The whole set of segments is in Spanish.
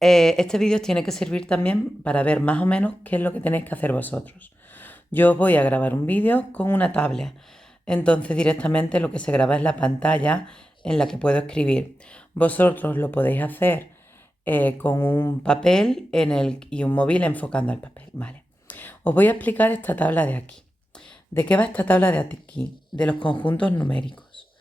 Este vídeo os tiene que servir también para ver más o menos qué es lo que tenéis que hacer vosotros. Yo os voy a grabar un vídeo con una tablet. Entonces directamente lo que se graba es la pantalla en la que puedo escribir. Vosotros lo podéis hacer con un papel y un móvil enfocando al papel. Vale. Os voy a explicar esta tabla de aquí. ¿De qué va esta tabla de aquí? De los conjuntos numéricos.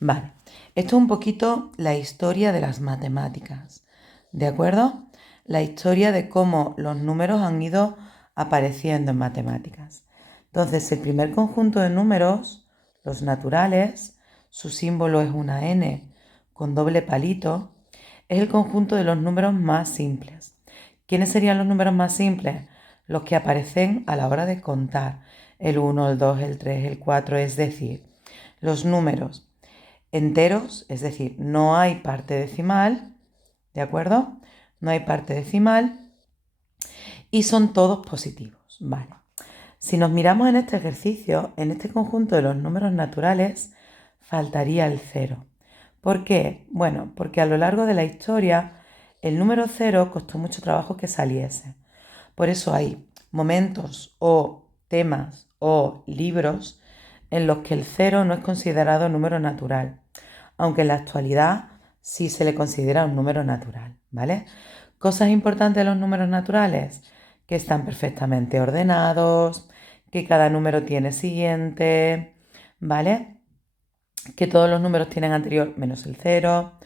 Vale, esto es un poquito la historia de las matemáticas, ¿de acuerdo? La historia de cómo los números han ido apareciendo en matemáticas. Entonces, el primer conjunto de números, los naturales, su símbolo es una n con doble palito, es el conjunto de los números más simples. ¿Quiénes serían los números más simples? Los que aparecen a la hora de contar. El 1, el 2, el 3, el 4, es decir, los números enteros, es decir, no hay parte decimal, ¿de acuerdo? No hay parte decimal y son todos positivos, ¿vale? Si nos miramos en este ejercicio, en este conjunto de los números naturales, faltaría el cero. ¿Por qué? Bueno, porque a lo largo de la historia el número cero costó mucho trabajo que saliese. Por eso hay momentos o temas o libros en los que el cero no es considerado número natural, aunque en la actualidad sí se le considera un número natural, ¿vale? Cosas importantes de los números naturales, que están perfectamente ordenados, que cada número tiene siguiente, ¿vale? Que todos los números tienen anterior menos el cero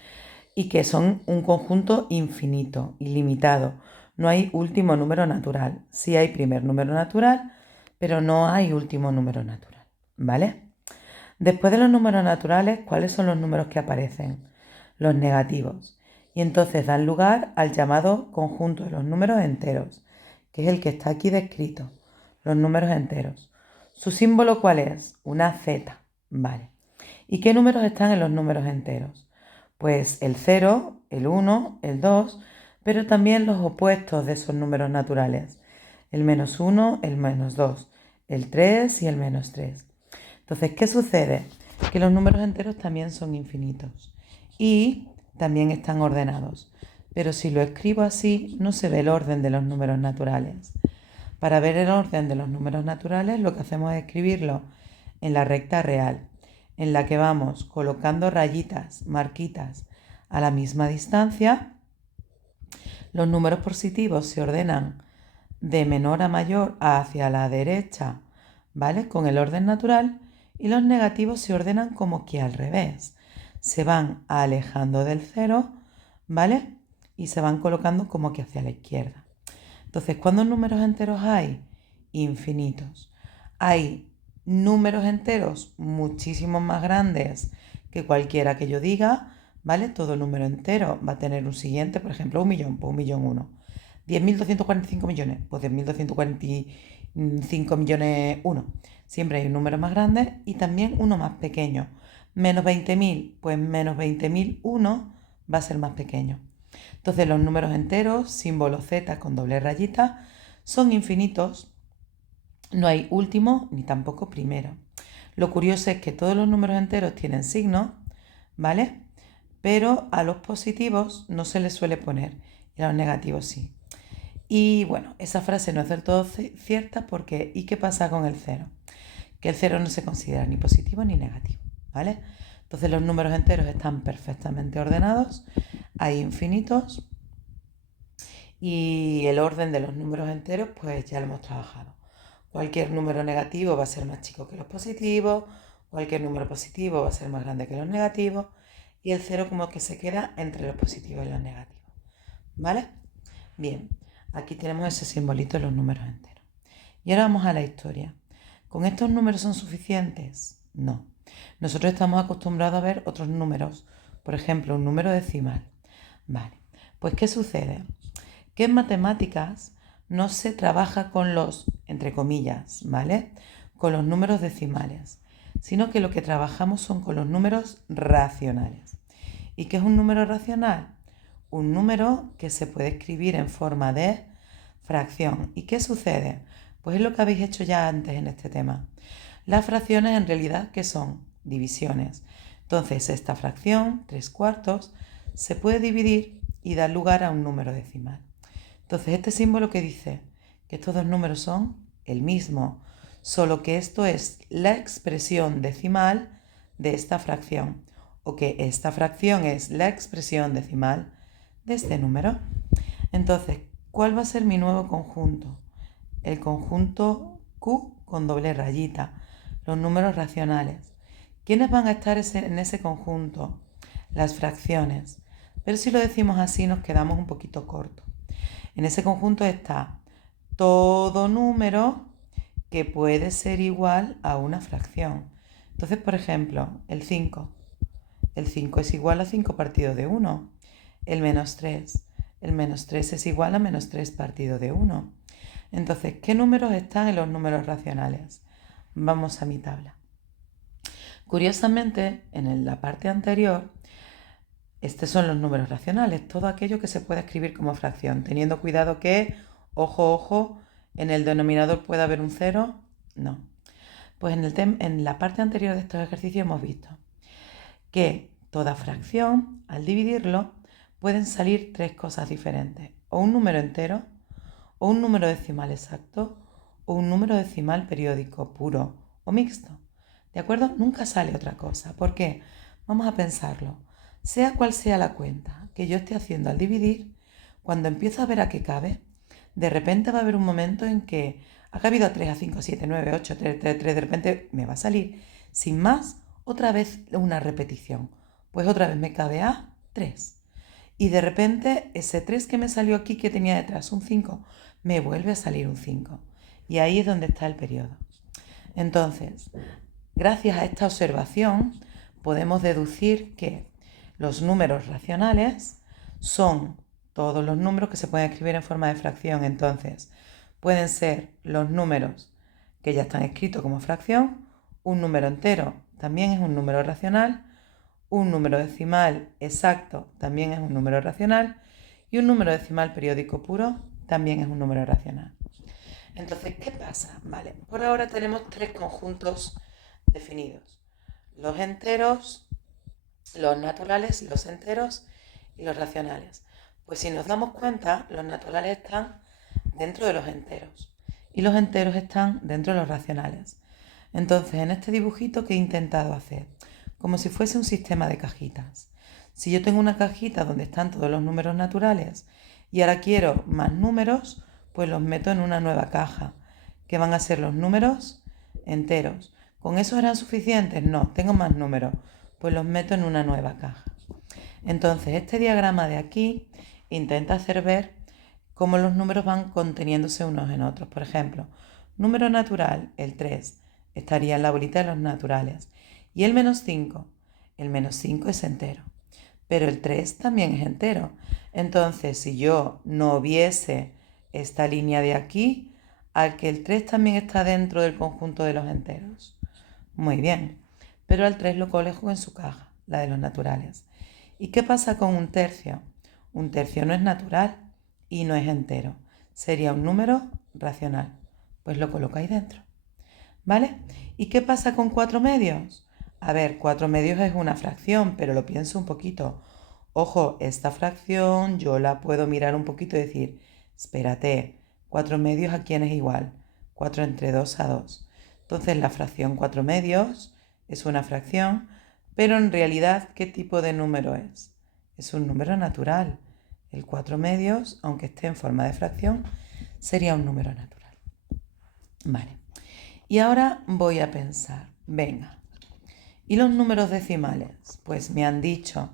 y que son un conjunto infinito, ilimitado. No hay último número natural. Sí hay primer número natural, pero no hay último número natural, ¿vale? Después de los números naturales, ¿cuáles son los números que aparecen? Los negativos. Y entonces dan lugar al llamado conjunto de los números enteros, que es el que está aquí descrito, los números enteros. ¿Su símbolo cuál es? Una Z, ¿vale? ¿Y qué números están en los números enteros? Pues el 0, el 1, el 2, pero también los opuestos de esos números naturales. El -1, el -2, el 3 y el -3. Entonces, ¿qué sucede? Que los números enteros también son infinitos y también están ordenados. Pero si lo escribo así, no se ve el orden de los números naturales. Para ver el orden de los números naturales, lo que hacemos es escribirlo en la recta real, en la que vamos colocando rayitas, marquitas a la misma distancia. Los números positivos se ordenan de menor a mayor hacia la derecha, ¿vale? Con el orden natural, y los negativos se ordenan como que al revés. Se van alejando del cero, ¿vale? Y se van colocando como que hacia la izquierda. Entonces, ¿cuántos números enteros hay? Infinitos. Hay números enteros muchísimo más grandes que cualquiera que yo diga, ¿vale? Todo número entero va a tener un siguiente, por ejemplo, 1.000.000, pues 1.000.001. 10.245 millones, pues 10.245 millones 1. Siempre hay un número más grande y también uno más pequeño. Menos 20.000, pues menos 20.001 va a ser más pequeño. Entonces los números enteros, símbolo Z con doble rayita, son infinitos. No hay último ni tampoco primero. Lo curioso es que todos los números enteros tienen signo, ¿vale? Pero a los positivos no se les suele poner y a los negativos sí. Y bueno, esa frase no es del todo cierta porque ¿y qué pasa con el cero? Que el cero no se considera ni positivo ni negativo, ¿vale? Entonces los números enteros están perfectamente ordenados, hay infinitos y el orden de los números enteros pues ya lo hemos trabajado. Cualquier número negativo va a ser más chico que los positivos, cualquier número positivo va a ser más grande que los negativos y el cero como que se queda entre los positivos y los negativos, ¿vale? Bien, aquí tenemos ese simbolito de los números enteros. Y ahora vamos a la historia. ¿Con estos números son suficientes? No. Nosotros estamos acostumbrados a ver otros números, por ejemplo, un número decimal. Vale, pues ¿qué sucede? Que en matemáticas no se trabaja con los, entre comillas, ¿vale? Con los números decimales, sino que lo que trabajamos son con los números racionales. ¿Y qué es un número racional? Un número que se puede escribir en forma de fracción. ¿Y qué sucede? Pues es lo que habéis hecho ya antes en este tema. Las fracciones en realidad, ¿qué son? Divisiones. Entonces, esta fracción, 3/4, se puede dividir y da lugar a un número decimal. Entonces, este símbolo que dice que estos dos números son el mismo, solo que esto es la expresión decimal de esta fracción, o que esta fracción es la expresión decimal de este número. Entonces, ¿cuál va a ser mi nuevo conjunto? El conjunto Q con doble rayita, los números racionales. ¿Quiénes van a estar en ese conjunto? Las fracciones. Pero si lo decimos así nos quedamos un poquito cortos. En ese conjunto está todo número que puede ser igual a una fracción. Entonces, por ejemplo, el 5. El 5 es igual a 5 partido de 1. El menos 3. El menos 3 es igual a menos 3 partido de 1. Entonces, ¿qué números están en los números racionales? Vamos a mi tabla. Curiosamente, en la parte anterior, estos son los números racionales, todo aquello que se puede escribir como fracción, teniendo cuidado que, ojo, ojo, en el denominador puede haber un 0. No. Pues en la parte anterior de estos ejercicios hemos visto que toda fracción, al dividirlo, pueden salir tres cosas diferentes. O un número entero, o un número decimal exacto, o un número decimal periódico puro o mixto. ¿De acuerdo? Nunca sale otra cosa. ¿Por qué? Vamos a pensarlo. Sea cual sea la cuenta que yo esté haciendo al dividir, cuando empiezo a ver a qué cabe, de repente va a haber un momento en que ha cabido a 3, a 5, a 7, 9, 8, 3, 3, 3, de repente me va a salir sin más otra vez una repetición. Pues otra vez me cabe a 3. Y de repente ese 3 que me salió aquí que tenía detrás un 5, me vuelve a salir un 5. Y ahí es donde está el periodo. Entonces, gracias a esta observación podemos deducir que los números racionales son todos los números que se pueden escribir en forma de fracción. Entonces, pueden ser los números que ya están escritos como fracción, un número entero también es un número racional, un número decimal exacto también es un número racional y un número decimal periódico puro también es un número racional. Entonces, ¿qué pasa? Vale, por ahora tenemos tres conjuntos definidos: los enteros, los naturales, los enteros y los racionales. Pues si nos damos cuenta, los naturales están dentro de los enteros y los enteros están dentro de los racionales. Entonces, en este dibujito que he intentado hacer, como si fuese un sistema de cajitas. Si yo tengo una cajita donde están todos los números naturales y ahora quiero más números, pues los meto en una nueva caja, que van a ser los números enteros. ¿Con eso eran suficientes? No, tengo más números, pues los meto en una nueva caja. Entonces, este diagrama de aquí intenta hacer ver cómo los números van conteniéndose unos en otros. Por ejemplo, número natural, el 3, estaría en la bolita de los naturales. Y el menos 5, el menos 5 es entero. Pero el 3 también es entero. Entonces, si yo no viese esta línea de aquí, al que el 3 también está dentro del conjunto de los enteros. Muy bien. Pero al 3 lo cojo en su caja, la de los naturales. ¿Y qué pasa con un tercio? Un tercio no es natural y no es entero. Sería un número racional. Pues lo colocáis dentro. ¿Vale? ¿Y qué pasa con 4 medios? A ver, 4 medios es una fracción, pero lo pienso un poquito. Ojo, esta fracción yo la puedo mirar un poquito y decir, espérate, 4 medios a quién es igual. 4 entre 2 a 2. Entonces la fracción 4 medios es una fracción, pero en realidad, ¿qué tipo de número es? Es un número natural. El 4 medios, aunque esté en forma de fracción, sería un número natural. Vale. Y ahora voy a pensar, venga, ¿y los números decimales? Pues me han dicho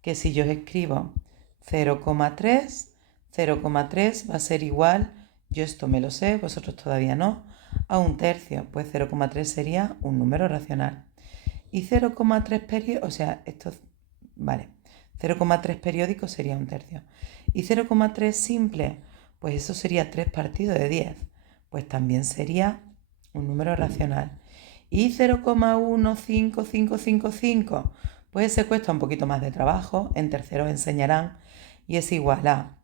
que si yo escribo 0,3, 0,3 va a ser igual, yo esto me lo sé, vosotros todavía no, a un tercio, pues 0,3 sería un número racional. Y 0,3 periódico, o sea, esto, vale, 0,3 periódico sería un tercio. Y 0,3 simple, pues eso sería 3 partido de 10, pues también sería un número racional. Y 0,15555, pues se cuesta un poquito más de trabajo, en tercero enseñarán, y es igual a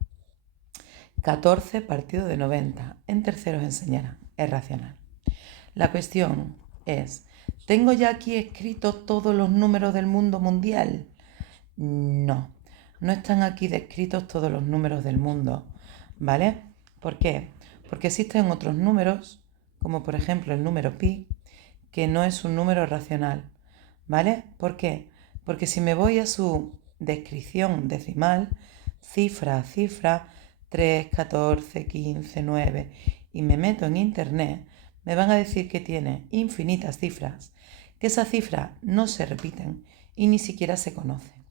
14 partido de 90, en terceros enseñarán, es racional. La cuestión es, ¿tengo ya aquí escrito todos los números del mundo mundial? No. no están aquí descritos todos los números del mundo, ¿vale? ¿Por qué? Porque existen otros números, como por ejemplo el número pi, que no es un número racional, ¿vale? ¿Por qué? Porque si me voy a su descripción decimal, cifra a cifra, 3, 14, 15, 9, y me meto en internet, me van a decir que tiene infinitas cifras, que esas cifras no se repiten y ni siquiera se conocen.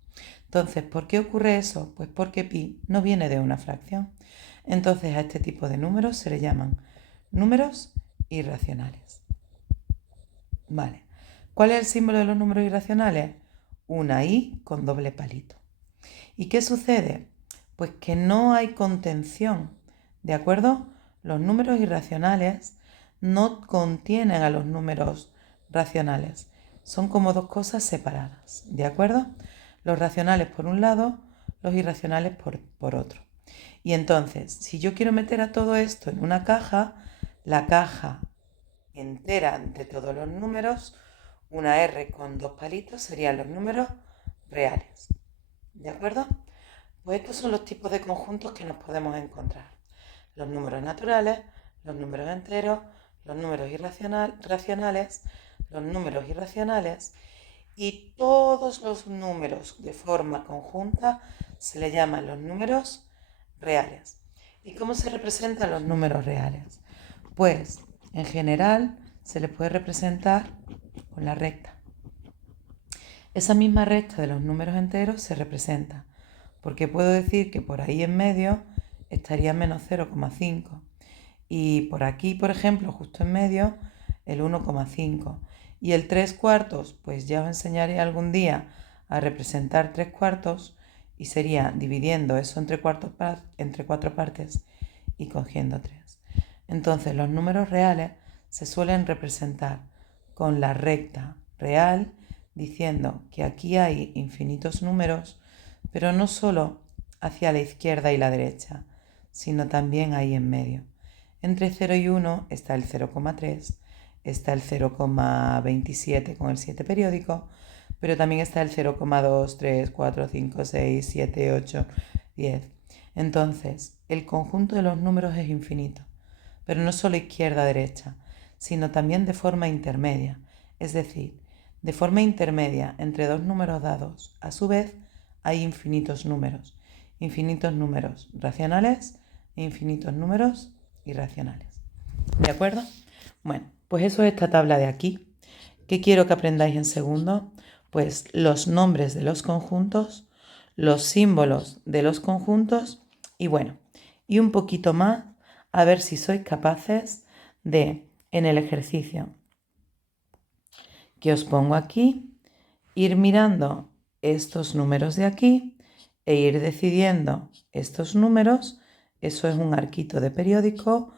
Entonces, ¿por qué ocurre eso? Pues porque pi no viene de una fracción. Entonces a este tipo de números se le llaman números irracionales. Vale. ¿Cuál es el símbolo de los números irracionales? Una i con doble palito. ¿Y qué sucede? Pues que no hay contención, ¿de acuerdo? Los números irracionales no contienen a los números racionales. Son como dos cosas separadas, ¿de acuerdo? Los racionales por un lado, los irracionales por otro. Y entonces, si yo quiero meter a todo esto en una caja, la caja entera de todos los números, una R con dos palitos serían los números reales. ¿De acuerdo? Pues estos son los tipos de conjuntos que nos podemos encontrar. Los números naturales, los números enteros, los números racionales, los números irracionales y todos los números de forma conjunta se le llaman los números reales. ¿Y cómo se representan los números reales? Pues en general se les puede representar con la recta. Esa misma recta de los números enteros se representa, porque puedo decir que por ahí en medio estaría menos 0,5 y por aquí, por ejemplo, justo en medio, el 1,5. Y el 3 cuartos, pues ya os enseñaré algún día a representar 3 cuartos y sería dividiendo eso entre cuatro partes y cogiendo 3. Entonces los números reales se suelen representar con la recta real, diciendo que aquí hay infinitos números, pero no solo hacia la izquierda y la derecha, sino también ahí en medio. Entre 0 y 1 está el 0,3, está el 0,27 con el 7 periódico, pero también está el 0,2, 3, 4, 5, 6, 7, 8, 10. Entonces, el conjunto de los números es infinito, pero no solo izquierda-derecha, sino también de forma intermedia, es decir, de forma intermedia entre dos números dados, a su vez, hay infinitos números racionales e infinitos números irracionales. ¿De acuerdo? Bueno, pues eso es esta tabla de aquí. ¿Qué quiero que aprendáis en segundo? Pues los nombres de los conjuntos, los símbolos de los conjuntos y bueno, y un poquito más a ver si sois capaces de, en el ejercicio que os pongo aquí, ir mirando estos números de aquí e ir decidiendo estos números. Eso es un arquito de periódico.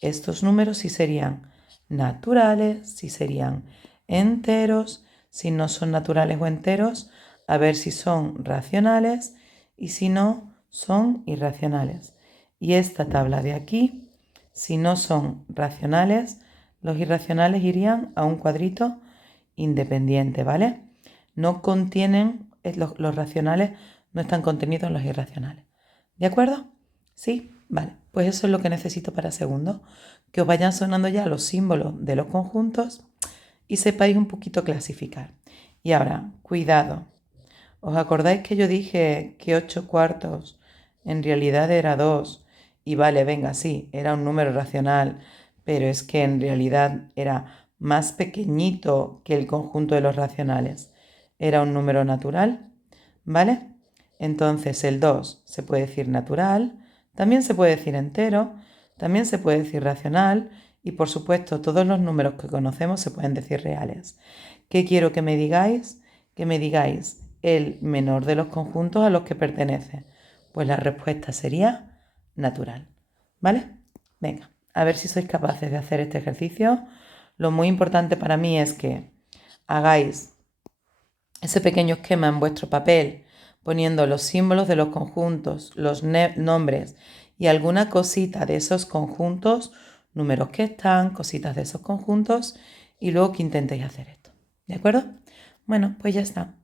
Estos números si serían naturales, si serían enteros, si no son naturales o enteros, a ver si son racionales y si no, son irracionales. Y esta tabla de aquí, si no son racionales, los irracionales irían a un cuadrito independiente, ¿vale? No contienen, los racionales no están contenidos en los irracionales. ¿De acuerdo? ¿Sí? Vale, pues eso es lo que necesito para segundo, que os vayan sonando ya los símbolos de los conjuntos y sepáis un poquito clasificar. Y ahora, cuidado. ¿Os acordáis que yo dije que 8 cuartos en realidad era 2? Y vale, venga, sí, era un número racional, pero es que en realidad era más pequeñito que el conjunto de los racionales. Era un número natural, ¿vale? Entonces el 2 se puede decir natural, también se puede decir entero, también se puede decir racional y por supuesto todos los números que conocemos se pueden decir reales. ¿Qué quiero que me digáis? Que me digáis el menor de los conjuntos a los que pertenece. Pues la respuesta sería natural, ¿vale? Venga, a ver si sois capaces de hacer este ejercicio. Lo muy importante para mí es que hagáis ese pequeño esquema en vuestro papel, poniendo los símbolos de los conjuntos, los nombres y alguna cosita de esos conjuntos, números que están, cositas de esos conjuntos, y luego que intentéis hacer esto. ¿De acuerdo? Bueno, pues ya está.